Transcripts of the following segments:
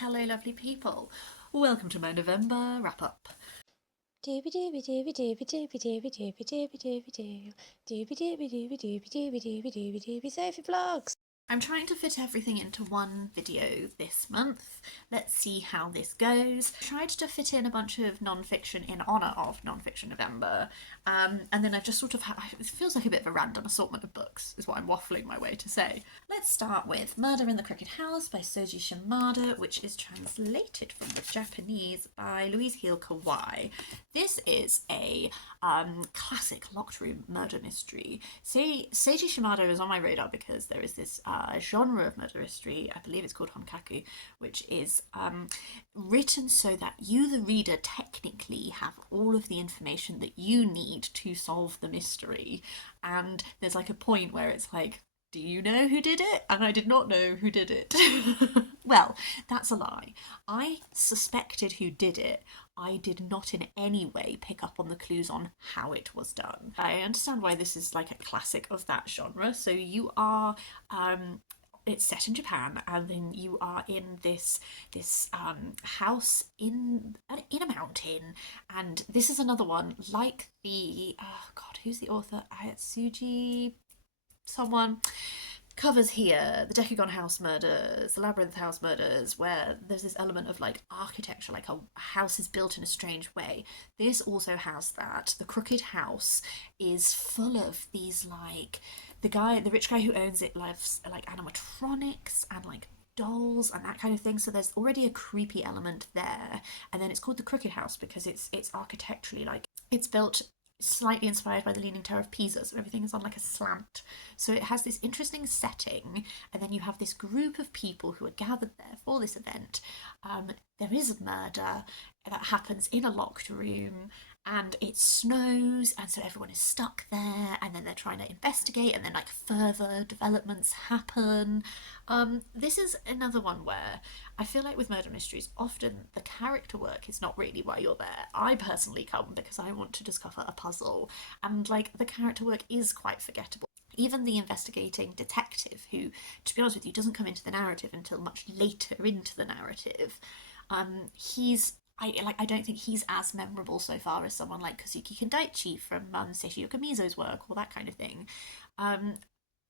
Hello, lovely people. Welcome to my November wrap up. Doobie doobie doobie doobie doobie doobie doobie doobie doobie doo. Doobie doobie doobie doobie doobie doobie doobie doobie Sophie vlogs. I'm trying to fit everything into one video this month. Let's see how this goes. I tried to fit in a bunch of non-fiction in honour of Non-Fiction November, and then I've just sort of it feels like a bit of a random assortment of books, is what I'm waffling my way to say. Let's start with Murder in the Crooked House by Soji Shimada, which is translated from the Japanese by Louise Kawai. This is a classic locked room murder mystery. Seiji Shimada is on my radar because there is this genre of murder mystery, I believe it's called Honkaku, which is written so that you, the reader, technically have all of the information that you need to solve the mystery. And there's like a point where it's like, do you know who did it? And I did not know who did it. Well, that's a lie. I suspected who did it. I did not in any way pick up on the clues on how it was done. I understand why this is like a classic of that genre. So you are it's set in Japan, and then you are in this house in a mountain, and this is another one like the God, who's the author? Suji someone covers here the Decagon House murders, the Labyrinth House murders, where there's this element of like architecture, like a house is built in a strange way. This also has that. The Crooked House is full of these like the rich guy who owns it loves like animatronics and like dolls and that kind of thing. So there's already a creepy element there. And then it's called the Crooked House because it's architecturally like it's built slightly inspired by the Leaning Tower of Pisa, so everything is on like a slant. So it has this interesting setting, and then you have this group of people who are gathered there for this event. There is a murder that happens in a locked room, and it snows, and so everyone is stuck there, and then they're trying to investigate, and then like further developments happen. This is another one where I feel like with murder mysteries, often the character work is not really why you're there. I personally come because I want to discover a puzzle, and like the character work is quite forgettable. Even the investigating detective, who, to be honest with you, doesn't come into the narrative until much later into the narrative, he's I don't think he's as memorable so far as someone like Kazuki Kendaichi from Seishi Okamizo's work or that kind of thing.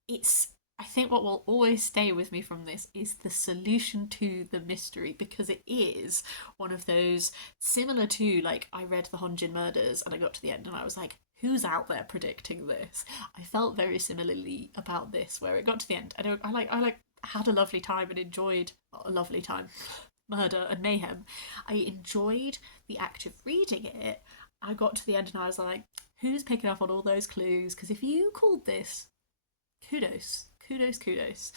It's I think what will always stay with me from this is the solution to the mystery, because it is one of those similar to like I read the Honjin murders and I got to the end and I was like, who's out there predicting this? I felt very similarly about this, where it got to the end and I had a lovely time and enjoyed a lovely time. Murder and mayhem. I enjoyed the act of reading it. I got to the end and I was like, who's picking up on all those clues? Because if you called this, kudos, kudos, kudos.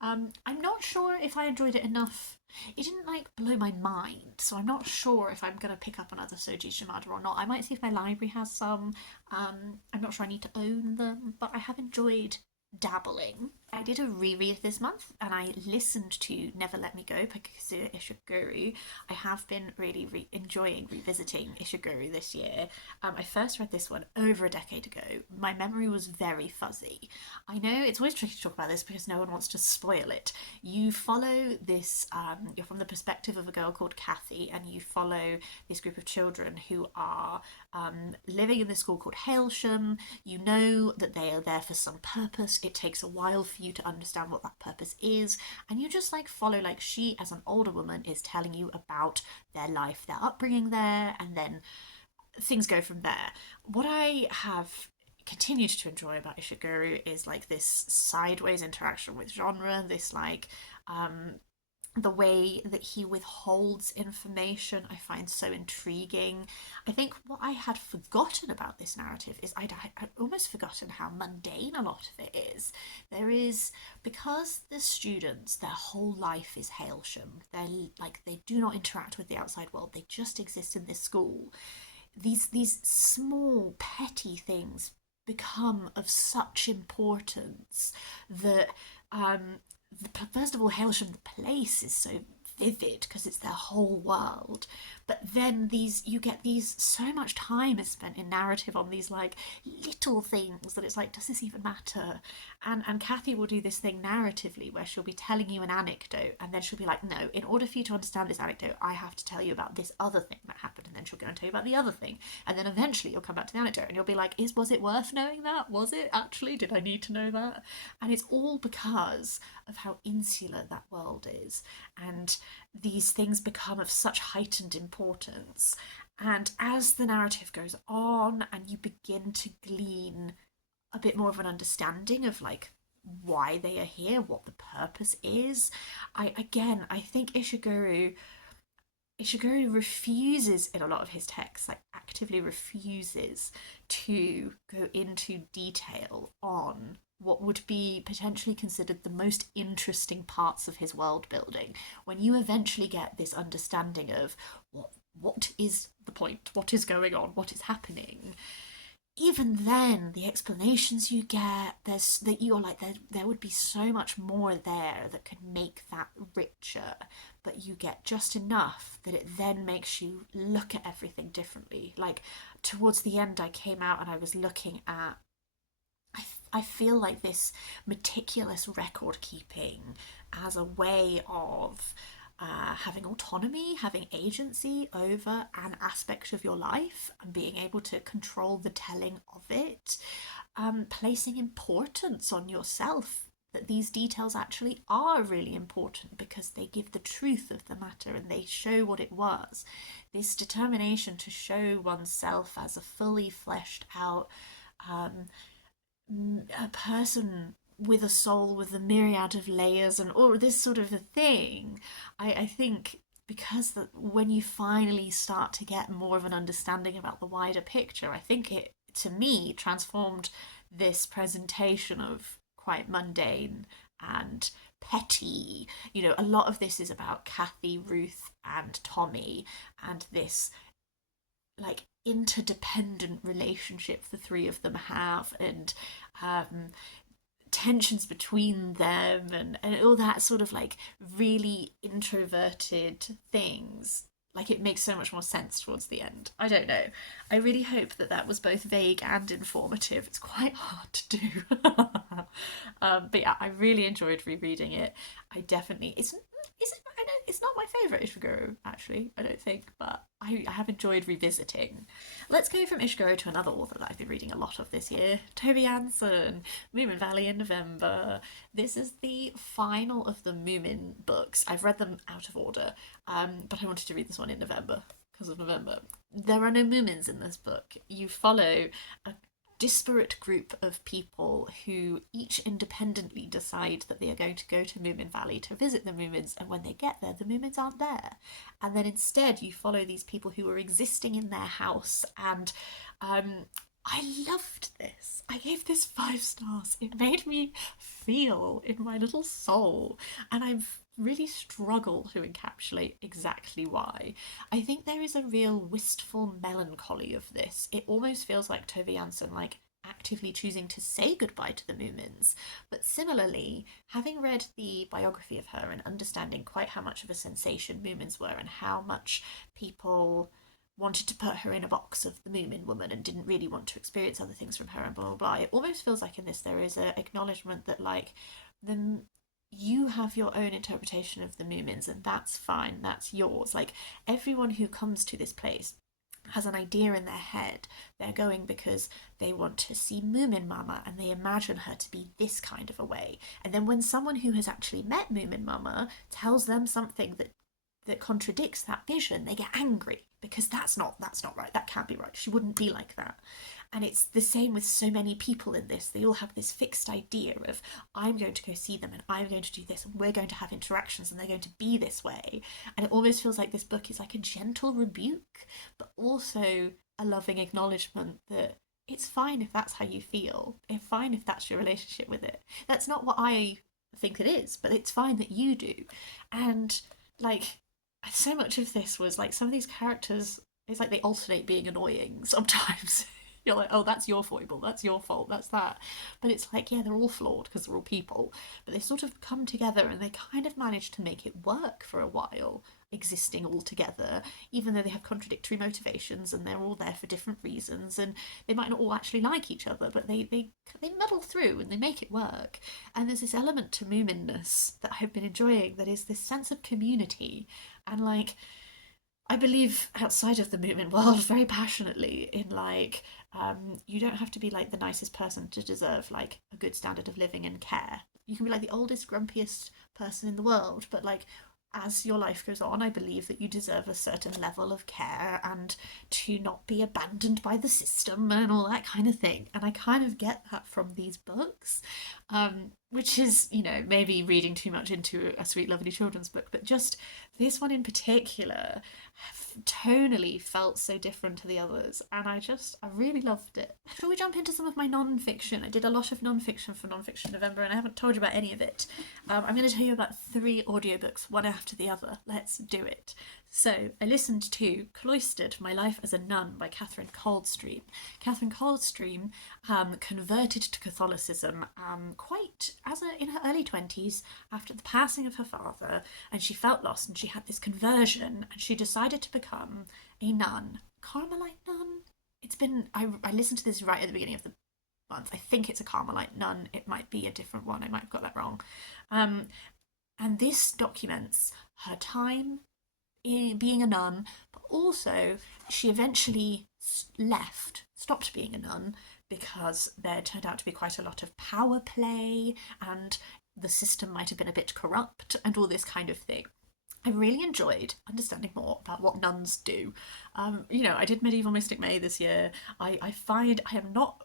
I'm not sure if I enjoyed it enough. It didn't like blow my mind, so I'm not sure if I'm gonna pick up another Soji Shimada or not. I might see if my library has some. I'm not sure I need to own them, but I have enjoyed dabbling. I did a reread this month and I listened to Never Let Me Go by Kazuo Ishiguro. I have been really enjoying revisiting Ishiguro this year. I first read this one over a decade ago. My memory was very fuzzy. I know it's always tricky to talk about this because no one wants to spoil it. You follow this, you're from the perspective of a girl called Kathy, and you follow this group of children who are living in this school called Hailsham. You know that they are there for some purpose. It takes a while for you to understand what that purpose is, and you just like follow, like she as an older woman is telling you about their life, their upbringing there, and then things go from there. What I have continued to enjoy about Ishiguro is like this sideways interaction with genre, this like the way that he withholds information I find so intriguing. I think what I had forgotten about this narrative is I'd almost forgotten how mundane a lot of it is. There is, because the students, their whole life is Hailsham. They do not interact with the outside world. They just exist in this school. These small petty things become of such importance that first of all, Hailsham, the place, is so vivid because it's their whole world. But then you get these, so much time is spent in narrative on these like little things that it's like, does this even matter? And Kathy will do this thing narratively where she'll be telling you an anecdote and then she'll be like, no, in order for you to understand this anecdote, I have to tell you about this other thing that happened, and then she'll go and tell you about the other thing, and then eventually you'll come back to the anecdote and you'll be like, was it worth knowing that? Was it actually? Did I need to know that? And it's all because of how insular that world is, and these things become of such heightened importance. And as the narrative goes on and you begin to glean a bit more of an understanding of like why they are here, what the purpose is, I think Ishiguro refuses in a lot of his texts, like actively refuses to go into detail on what would be potentially considered the most interesting parts of his world building. When you eventually get this understanding of what is the point, what is going on, what is happening, even then the explanations you get, you're like, there would be so much more there that could make that richer, but you get just enough that it then makes you look at everything differently. Like towards the end I came out and I was looking at, I feel like this meticulous record keeping as a way of having autonomy, having agency over an aspect of your life and being able to control the telling of it, placing importance on yourself, that these details actually are really important because they give the truth of the matter and they show what it was. This determination to show oneself as a fully fleshed out a person with a soul with a myriad of layers and all this sort of a thing, I think because when you finally start to get more of an understanding about the wider picture, I think it, to me, transformed this presentation of quite mundane and petty. You know, a lot of this is about Kathy, Ruth, and Tommy, and this like interdependent relationship the three of them have, and tensions between them, and all that sort of like really introverted things. Like it makes so much more sense towards the end. I don't know. I really hope that was both vague and informative. It's quite hard to do. But yeah, I really enjoyed rereading it. I definitely, it's not my favourite Ishiguro, actually, I don't think, but I have enjoyed revisiting. Let's go from Ishiguro to another author that I've been reading a lot of this year, Tove Jansson, Moominvalley in November. This is the final of the Moomin books. I've read them out of order, but I wanted to read this one in November because of November. There are no Moomins in this book. You follow a disparate group of people who each independently decide that they are going to go to Moominvalley to visit the Moomins, and when they get there, the Moomins aren't there. And then instead you follow these people who are existing in their house, and I loved this. I gave this 5 stars. It made me feel in my little soul, and I've really struggle to encapsulate exactly why. I think there is a real wistful melancholy of this. It almost feels like Tove Jansson like actively choosing to say goodbye to the Moomins. But similarly, having read the biography of her and understanding quite how much of a sensation Moomins were and how much people wanted to put her in a box of the Moomin woman and didn't really want to experience other things from her and blah blah blah, it almost feels like in this there is a acknowledgement that like you have your own interpretation of the Moomins, and that's fine, that's yours. Like everyone who comes to this place has an idea in their head. They're going because they want to see Moomin Mama and they imagine her to be this kind of a way. And then when someone who has actually met Moomin Mama tells them something that contradicts that vision, they get angry because that's not right. That can't be right. She wouldn't be like that. And it's the same with so many people in this. They all have this fixed idea of, I'm going to go see them and I'm going to do this and we're going to have interactions and they're going to be this way. And it almost feels like this book is like a gentle rebuke, but also a loving acknowledgement that it's fine if that's how you feel. It's fine if that's your relationship with it. That's not what I think it is, but it's fine that you do. And like, so much of this was like some of these characters, it's like they alternate being annoying sometimes. You're like, oh, that's your foible, that's your fault, that's that. But it's like, yeah, they're all flawed because they're all people. But they sort of come together and they kind of manage to make it work for a while, existing all together, even though they have contradictory motivations and they're all there for different reasons, and they might not all actually like each other, but they muddle through and they make it work. And there's this element to Moominness that I've been enjoying, that is this sense of community. And like, I believe outside of the Moomin world very passionately in like, you don't have to be like the nicest person to deserve like a good standard of living and care. You can be like the oldest, grumpiest person in the world, but like, as your life goes on, I believe that you deserve a certain level of care and to not be abandoned by the system and all that kind of thing. And I kind of get that from these books, which is, you know, maybe reading too much into a sweet, lovely children's book, but just this one in particular tonally felt so different to the others, and I really loved it. Shall we jump into some of my non-fiction? I did a lot of non-fiction for Non-Fiction November and I haven't told you about any of it. I'm going to tell you about 3 audiobooks, one after the other. Let's do it. So I listened to Cloistered, My Life as a Nun by Catherine Coldstream. Catherine Coldstream converted to Catholicism in her early 20s after the passing of her father, and she felt lost and she had this conversion and she decided to become a nun. Carmelite nun? I listened to this right at the beginning of the month. I think it's a Carmelite nun. It might be a different one. I might have got that wrong. And this documents her time being a nun, but also she eventually stopped being a nun because there turned out to be quite a lot of power play and the system might have been a bit corrupt and all this kind of thing. I really enjoyed understanding more about what nuns do. I did Medieval Mystic May this year. I find I'm not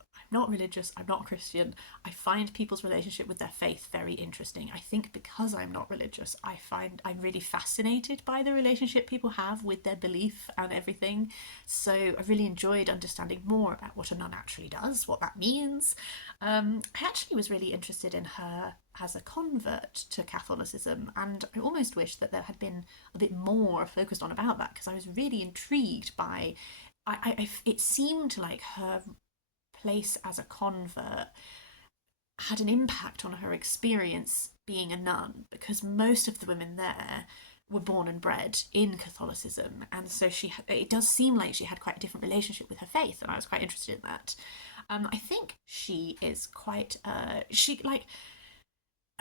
religious, I'm not Christian. I find people's relationship with their faith very interesting. I think because I'm not religious, I find I'm really fascinated by the relationship people have with their belief and everything. So I really enjoyed understanding more about what a nun actually does, what that means. I actually was really interested in her as a convert to Catholicism, and I almost wish that there had been a bit more focused on about that, because I was really intrigued by it seemed like her place as a convert had an impact on her experience being a nun, because most of the women there were born and bred in Catholicism, and so it does seem like she had quite a different relationship with her faith, and I was quite interested in that. I think she is quite a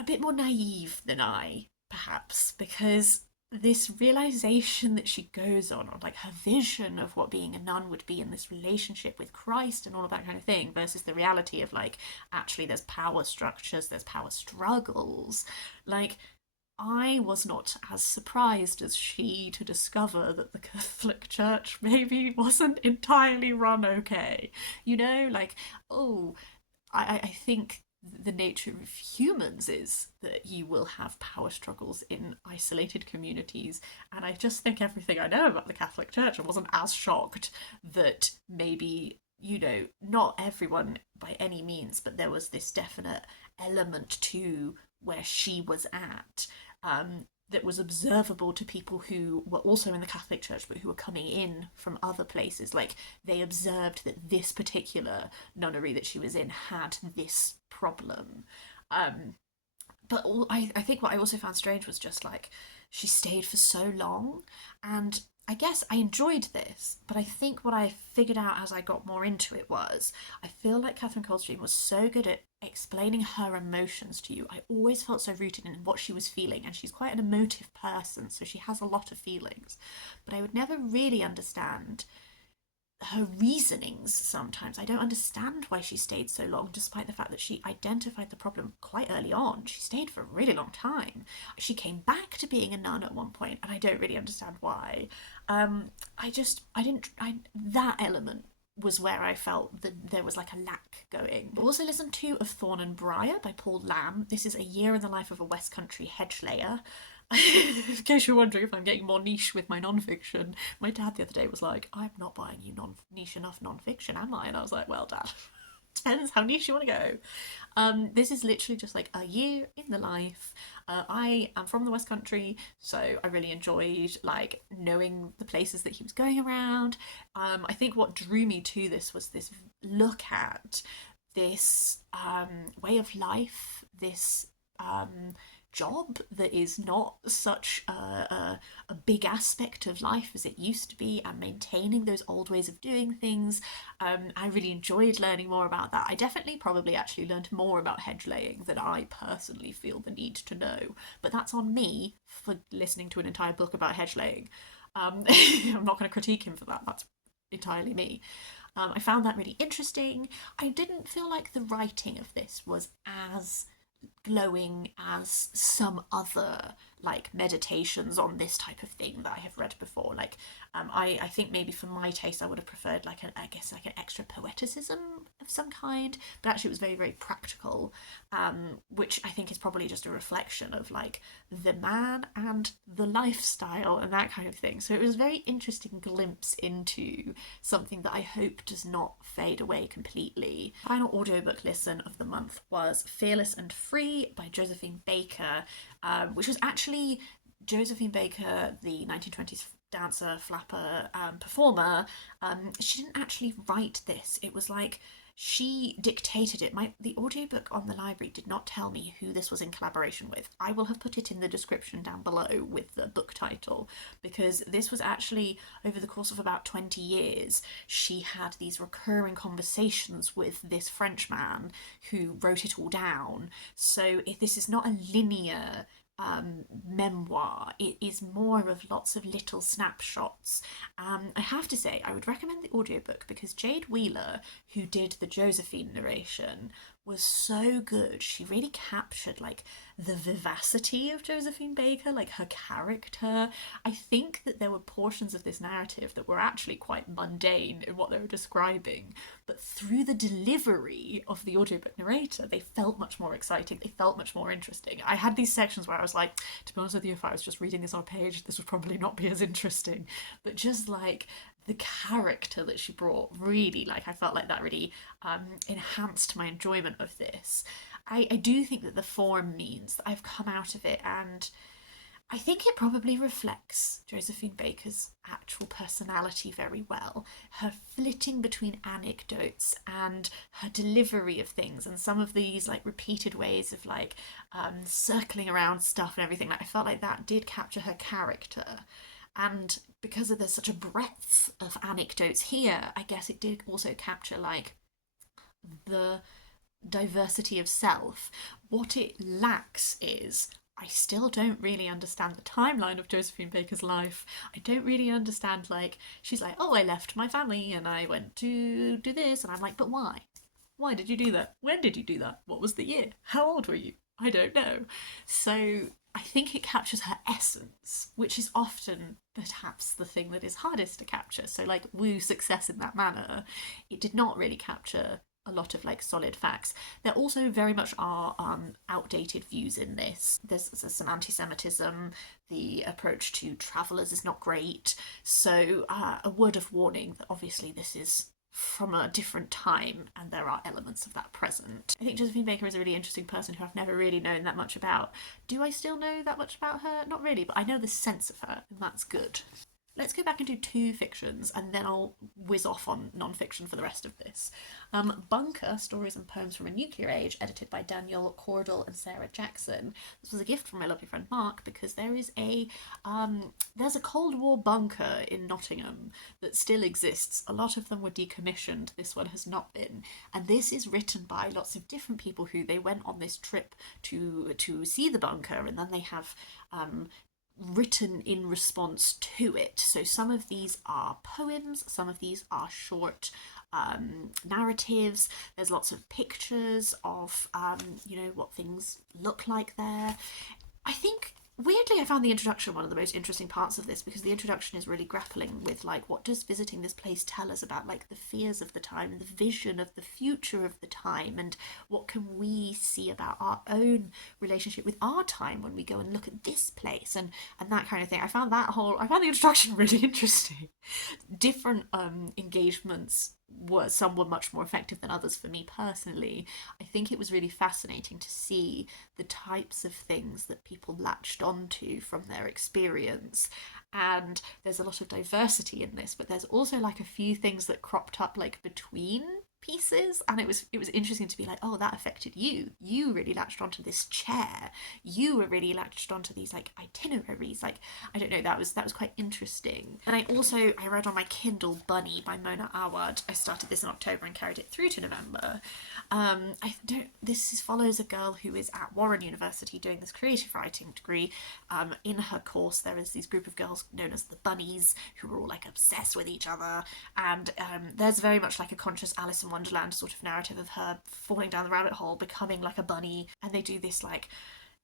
bit more naive than I, perhaps, because this realization that she goes on, or like her vision of what being a nun would be in this relationship with Christ and all of that kind of thing, versus the reality of like, actually there's power structures, there's power struggles. Like, I was not as surprised as she to discover that the Catholic Church maybe wasn't entirely run okay. I think the nature of humans is that you will have power struggles in isolated communities, and I just think everything I know about the Catholic Church, I wasn't as shocked that maybe, not everyone by any means, but there was this definite element to where she was at, that was observable to people who were also in the Catholic Church but who were coming in from other places. Like, they observed that this particular nunnery that she was in had this problem. I think what I also found strange was just like, she stayed for so long, and I guess I enjoyed this, but I think what I figured out as I got more into it was, I feel like Catherine Coldstream was so good at explaining her emotions to you. I always felt so rooted in what she was feeling, and she's quite an emotive person, so she has a lot of feelings, but I would never really understand her reasonings sometimes. I don't understand why she stayed so long, despite the fact that she identified the problem quite early on. She stayed for a really long time. She came back to being a nun at one point, and I don't really understand why. That element was where I felt that there was like a lack going. I also listened to Of Thorn and Briar by Paul Lamb. This is a year in the life of a West Country hedgelayer. In case you're wondering if I'm getting more niche with my non-fiction, my dad the other day was like, I'm not buying you niche enough non-fiction, am I? And I was like, well, Dad, Depends how niche you want to go. This is literally just like a year in the life. I am from the West Country, so I really enjoyed like knowing the places that he was going around. I think what drew me to this was this look at this way of life, this job that is not such a big aspect of life as it used to be, and maintaining those old ways of doing things. I really enjoyed learning more about that. I definitely probably actually learned more about hedgelaying than I personally feel the need to know, but that's on me for listening to an entire book about hedgelaying. I'm not going to critique him for that, that's entirely me. I found that really interesting. I didn't feel like the writing of this was as glowing as some other like meditations on this type of thing that I have read before. Like I think maybe for my taste I would have preferred like an extra poeticism of some kind, but actually it was very, very practical, which I think is probably just a reflection of like the man and the lifestyle and that kind of thing. So it was a very interesting glimpse into something that I hope does not fade away completely. Final audiobook listen of the month was Fearless and Free by Josephine Baker, which was actually Josephine Baker, the 1920s dancer, flapper, performer. She didn't actually write this. It was like she dictated it. The audiobook on the library did not tell me who this was in collaboration with. I will have put it in the description down below with the book title, because this was actually over the course of about 20 years. She had these recurring conversations with this French man who wrote it all down. So if this is not a linear memoir, it is more of lots of little snapshots. I have to say, I would recommend the audiobook because Jade Wheeler, who did the Josephine narration, was so good. She really captured like the vivacity of Josephine Baker, like her character. I think that there were portions of this narrative that were actually quite mundane in what they were describing, but through the delivery of the audiobook narrator, they felt much more exciting, they felt much more interesting. I had these sections where I was like, to be honest with you, if I was just reading this on a page, this would probably not be as interesting. But just like the character that she brought, really, like I felt like that really enhanced my enjoyment of this. I do think that the form means that I've come out of it, and I think it probably reflects Josephine Baker's actual personality very well. Her flitting between anecdotes and her delivery of things, and some of these like repeated ways of like circling around stuff and everything. Like I felt like that did capture her character. And because there's such a breadth of anecdotes here, I guess it did also capture like the diversity of self. What it lacks is I still don't really understand the timeline of Josephine Baker's life. I don't really understand, like, she's like, oh, I left my family and I went to do this. And I'm like, but why? Why did you do that? When did you do that? What was the year? How old were you? I don't know. So I think it captures her essence, which is often perhaps the thing that is hardest to capture. So like woo success in that manner, it did not really capture a lot of like solid facts. There also very much are outdated views in this. There's some anti-Semitism. The approach to travellers is not great. So a word of warning that obviously this is from a different time and there are elements of that present. I think Josephine Baker is a really interesting person who I've never really known that much about. Do I still know that much about her? Not really, but I know the sense of her, and that's good. Let's go back and do two fictions, and then I'll whiz off on non-fiction for the rest of this. Bunker, Stories and Poems from a Nuclear Age, edited by Daniel Cordell and Sarah Jackson. This was a gift from my lovely friend Mark, because there's a Cold War bunker in Nottingham that still exists. A lot of them were decommissioned. This one has not been. And this is written by lots of different people who they went on this trip to see the bunker, and then they have written in response to it. So some of these are poems, some of these are short narratives. There's lots of pictures of what things look like there. I think weirdly I found the introduction one of the most interesting parts of this, because the introduction is really grappling with like, what does visiting this place tell us about like the fears of the time and the vision of the future of the time, and what can we see about our own relationship with our time when we go and look at this place and that kind of thing. I found the introduction really interesting. Different engagements some were much more effective than others for me personally. I think it was really fascinating to see the types of things that people latched onto from their experience. And there's a lot of diversity in this, but there's also like a few things that cropped up like between pieces, and it was interesting to be like, oh, that affected you really latched onto this chair, you were really latched onto these like itineraries, like I don't know, that was quite interesting. And I read on my Kindle Bunny by Mona Awad. I started this in October and carried it through to November. This follows a girl who is at Warren University doing this creative writing degree. In her course there is these group of girls known as the Bunnies who are all like obsessed with each other, and there's very much like a conscious Alice in Wonderland sort of narrative of her falling down the rabbit hole, becoming like a bunny, and they do this like,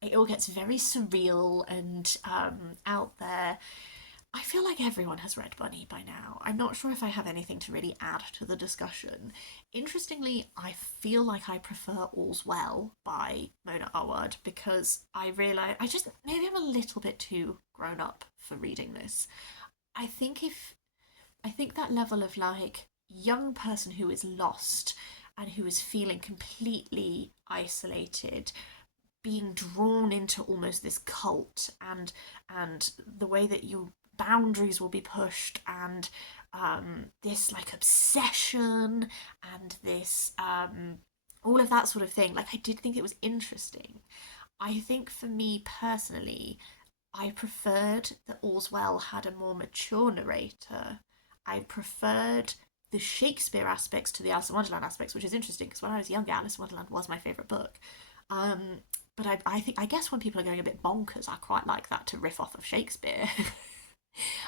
it all gets very surreal and out there. I feel like everyone has read Bunny by now. I'm not sure if I have anything to really add to the discussion. Interestingly, I feel like I prefer All's Well by Mona Awad because I realise maybe I'm a little bit too grown up for reading this. I think that level of like young person who is lost and who is feeling completely isolated, being drawn into almost this cult, and the way that your boundaries will be pushed, and this like obsession and this all of that sort of thing. Like, I did think it was interesting. I think for me personally, I preferred that All's Well had a more mature narrator. I preferred the Shakespeare aspects to the Alice in Wonderland aspects, which is interesting because when I was younger, Alice in Wonderland was my favourite book. But I guess when people are going a bit bonkers, I quite like that to riff off of Shakespeare.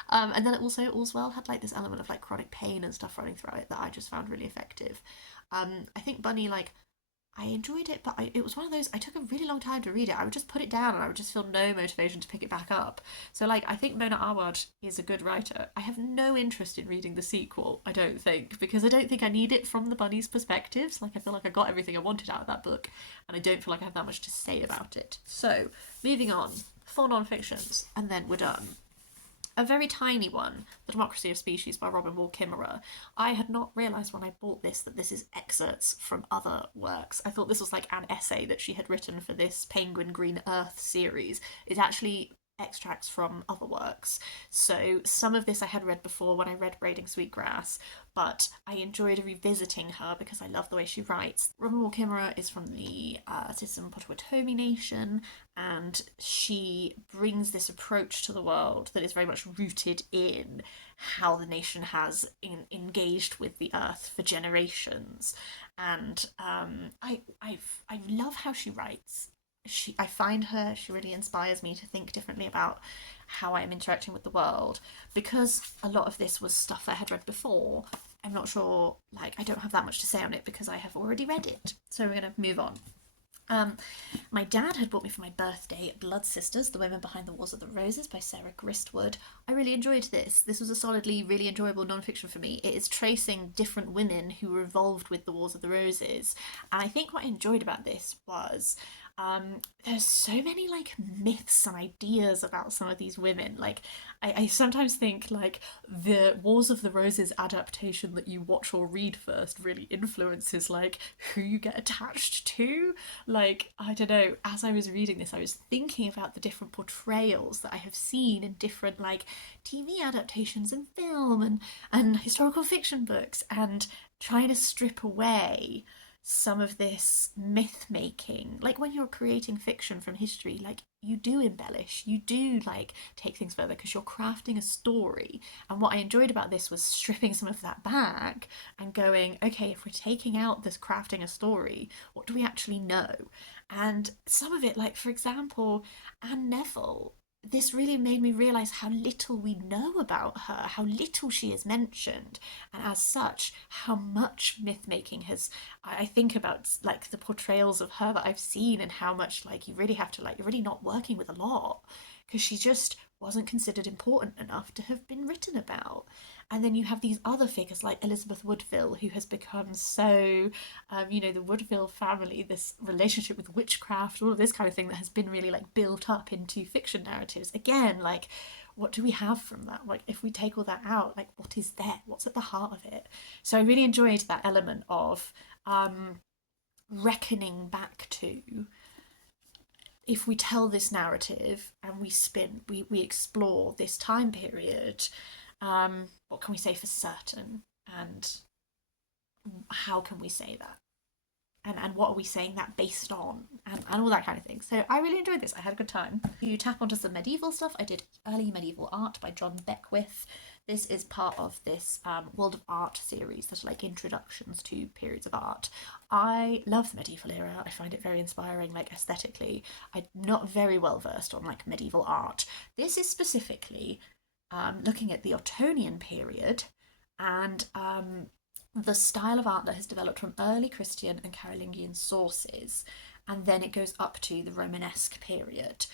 And then also All's Well had like this element of like chronic pain and stuff running through it that I just found really effective. I think Bunny, like, I enjoyed it, but it was one of those, I took a really long time to read it. I would just put it down and I would just feel no motivation to pick it back up. So, like, I think Mona Awad is a good writer. I have no interest in reading the sequel, I don't think, because I don't think I need it from the Bunny's perspectives. Like, I feel like I got everything I wanted out of that book, and I don't feel like I have that much to say about it. So, moving on, 4 non-fictions, and then we're done. A very tiny one, The Democracy of Species by Robin Wall Kimmerer. I had not realised when I bought this that this is excerpts from other works. I thought this was like an essay that she had written for this Penguin Green Earth series. It's actually extracts from other works. So some of this I had read before when I read Braiding Sweetgrass, but I enjoyed revisiting her because I love the way she writes. Robin Wall Kimmerer is from the Citizen Potawatomi Nation, and she brings this approach to the world that is very much rooted in how the nation has engaged with the earth for generations. And I love how she writes. I find she really inspires me to think differently about how I am interacting with the world, because a lot of this was stuff I had read before. I'm not sure, like, I don't have that much to say on it because I have already read it. So we're going to move on. My dad had bought me for my birthday Blood Sisters, The Women Behind the Wars of the Roses by Sarah Gristwood. I really enjoyed this. This was a solidly really enjoyable non-fiction for me. It is tracing different women who were involved with the Wars of the Roses. And I think what I enjoyed about this was there's so many like myths and ideas about some of these women. Like, I sometimes think like the Wars of the Roses adaptation that you watch or read first really influences like who you get attached to. Like, I don't know, as I was reading this I was thinking about the different portrayals that I have seen in different like TV adaptations and film and historical fiction books, and trying to strip away some of this myth making. Like, when you're creating fiction from history, like, you do embellish, you do like take things further because you're crafting a story. And what I enjoyed about this was stripping some of that back and going, okay, if we're taking out this crafting a story, what do we actually know? And some of it, like for example, Anne Neville, this really made me realise how little we know about her, how little she is mentioned, and as such, how much myth-making has... I think about like the portrayals of her that I've seen, and how much like you really have to like, you're really not working with a lot, because she just wasn't considered important enough to have been written about. And then you have these other figures like Elizabeth Woodville, who has become so, the Woodville family, this relationship with witchcraft, all of this kind of thing that has been really like built up into fiction narratives. Again, like, what do we have from that? Like, if we take all that out, like, what is there? What's at the heart of it? So I really enjoyed that element of reckoning back to, if we tell this narrative and we explore this time period, what can we say for certain? And how can we say that? And what are we saying that based on, and all that kind of thing. So I really enjoyed this. I had a good time. You tap onto some medieval stuff. I did Early Medieval Art by John Beckwith. This is part of this World of Art series that are like introductions to periods of art. I love the medieval era. I find it very inspiring, like aesthetically. I'm not very well versed on like medieval art. This is specifically looking at the Ottonian period and the style of art that has developed from early Christian and Carolingian sources, and then it goes up to the Romanesque period.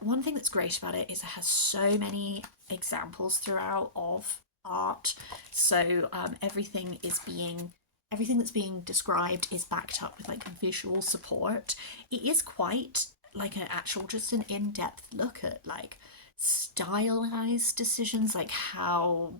One thing that's great about it is it has so many examples throughout of art. So everything that's being described is backed up with like visual support. It is quite like an actual, just an in-depth look at like stylized decisions, like how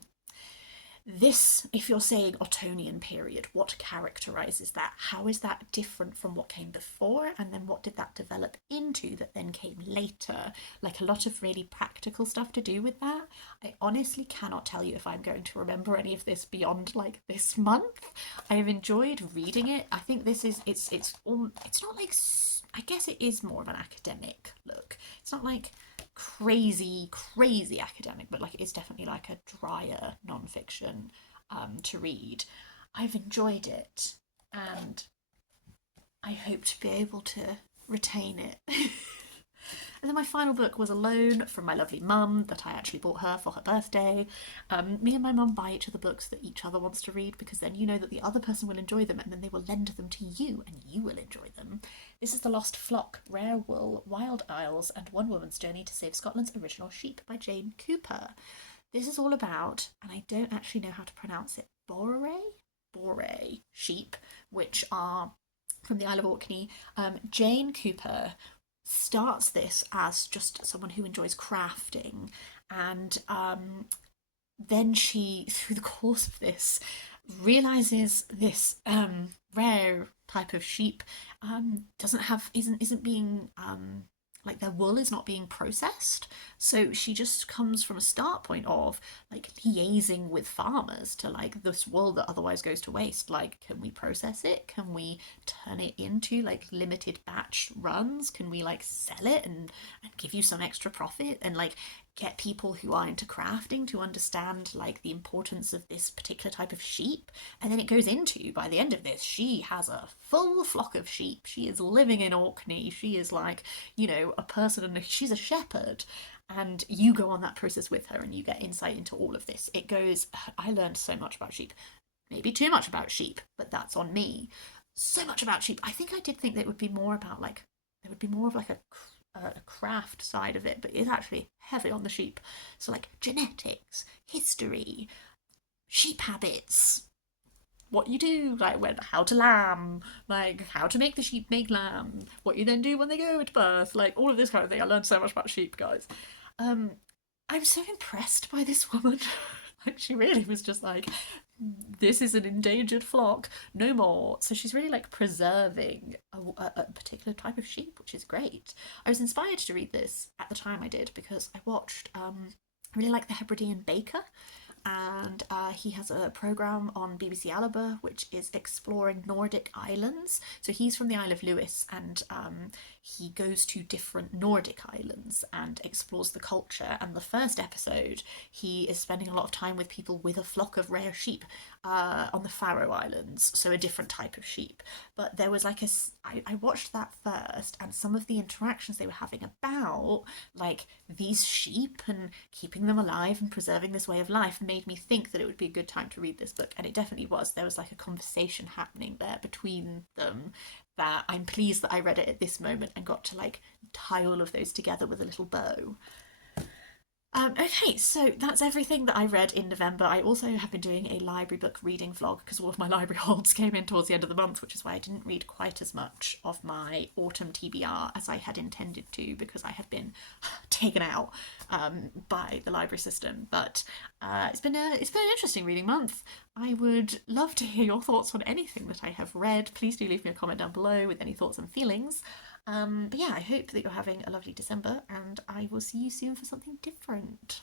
this, if you're saying Ottonian period, what characterises that? How is that different from what came before? And then what did that develop into that then came later? Like a lot of really practical stuff to do with that. I honestly cannot tell you if I'm going to remember any of this beyond like this month. I have enjoyed reading it. I think this is, it's not like, I guess it is more of an academic look. It's not like crazy academic, but like it's definitely like a drier non-fiction to read. I've enjoyed it and I hope to be able to retain it. And then my final book was a loan from my lovely mum that I actually bought her for her birthday. Me and my mum buy each other books that each other wants to read, because then you know that the other person will enjoy them and then they will lend them to you and you will enjoy them. This is The Lost Flock, Rare Wool, Wild Isles and One Woman's Journey to Save Scotland's Original Sheep by Jane Cooper. This is all about, and I don't actually know how to pronounce it, Bore sheep, which are from the Isle of Orkney. Jane Cooper starts this as just someone who enjoys crafting, and then she, through the course of this, realizes this rare type of sheep isn't being like their wool is not being processed. So she just comes from a start point of like liaising with farmers to like this wool that otherwise goes to waste. Like, can we process it? Can we turn it into like limited batch runs? Can we like sell it and give you some extra profit and like get people who are into crafting to understand like the importance of this particular type of sheep? And then it goes into, by the end of this, she has a full flock of sheep. She is living in Orkney. She is like, you know, a person, and she's a shepherd. And you go on that process with her and you get insight into all of this. It goes, I learned so much about sheep. Maybe too much about sheep, but that's on me. So much about sheep. I think I did think that it would be more about like, there would be more of like a craft side of it, but it's actually heavy on the sheep. So like genetics, history, sheep habits, what you do, like how to lamb, like how to make the sheep make lamb, what you then do when they go at birth, like all of this kind of thing. I learned so much about sheep, guys. I'm so impressed by this woman. Like, she really was just like, this is an endangered flock, no more. So she's really like preserving a particular type of sheep, which is great. I was inspired to read this at the time I did because I watched, I really like the Hebridean Baker, and he has a programme on BBC Alba which is exploring Nordic islands. So he's from the Isle of Lewis, and he goes to different Nordic islands and explores the culture. And the first episode, he is spending a lot of time with people with a flock of rare sheep on the Faroe Islands, so a different type of sheep. But there was like I watched that first, and some of the interactions they were having about like these sheep and keeping them alive and preserving this way of life made me think that it would be a good time to read this book, and it definitely was. There was like a conversation happening there between them that I'm pleased that I read it at this moment and got to like tie all of those together with a little bow. Okay, so that's everything that I read in November. I also have been doing a library book reading vlog because all of my library holds came in towards the end of the month, which is why I didn't read quite as much of my autumn TBR as I had intended to because I had been taken out by the library system. But it's been an interesting reading month. I would love to hear your thoughts on anything that I have read. Please do leave me a comment down below with any thoughts and feelings. But yeah, I hope that you're having a lovely December, and I will see you soon for something different.